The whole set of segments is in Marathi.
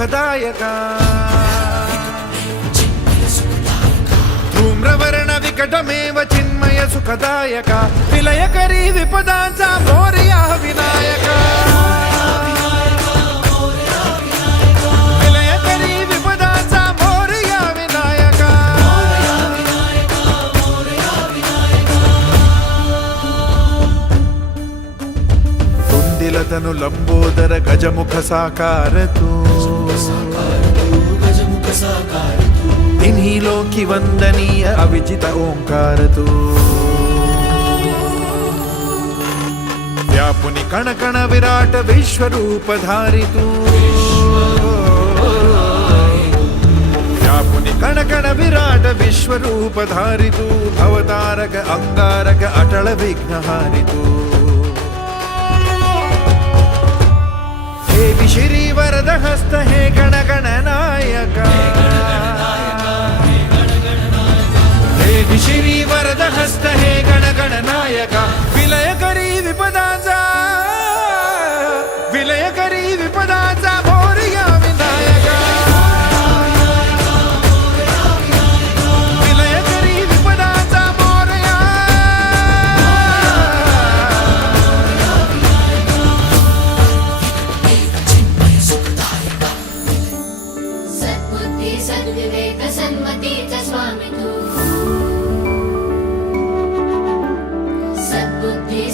सुखदायका धूम्रवर्ण विकटमेव चिन्मय सुखदायका विलयकरी विपदांचा मोरया विनायका विलयकरी विपदांचा मोरया विनायका तुंदिलतनु लंबोदर गजमुख साकार तू तिन्ही लोकी वंदनीय अविजित ओंकार तू व्यापुनी कण कण विराट विश्वरूप धारी तू व्यापुनी कण कण विराट विश्वरूप धारी तू भवतारक अंगारक अटल विघ्नहारी तू हे विश्री वरद हस्त हे गण गण नायका विश्री वरद हस्त हे गण गण नायका विलयकरी विपदाचा मोरया विनायका विलयकरी विपदाचा मोरया सद्बुद्धी सद्विवेक सन्मतीचा स्वामी तू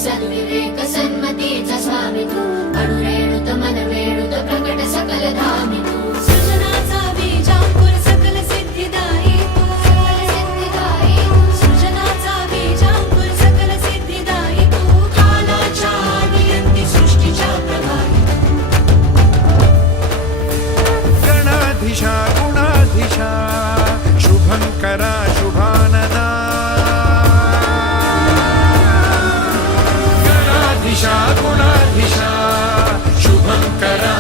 सद्विवेक सन्मतीचा स्वामी तू अणुरेणुत मनवेणुत प्रकट सकल धामी तू सृजनाचा बीजांकुर सकल सिद्धिदायी तू सृजनाचा बीजांकुर सकल सिद्धिदायी तू कालाच्या नियंती सृष्टीच्या प्रभावी गणाधीशा गुणाधीशा शुभंकरा शुभानना गुणाधीशा शुभंकरा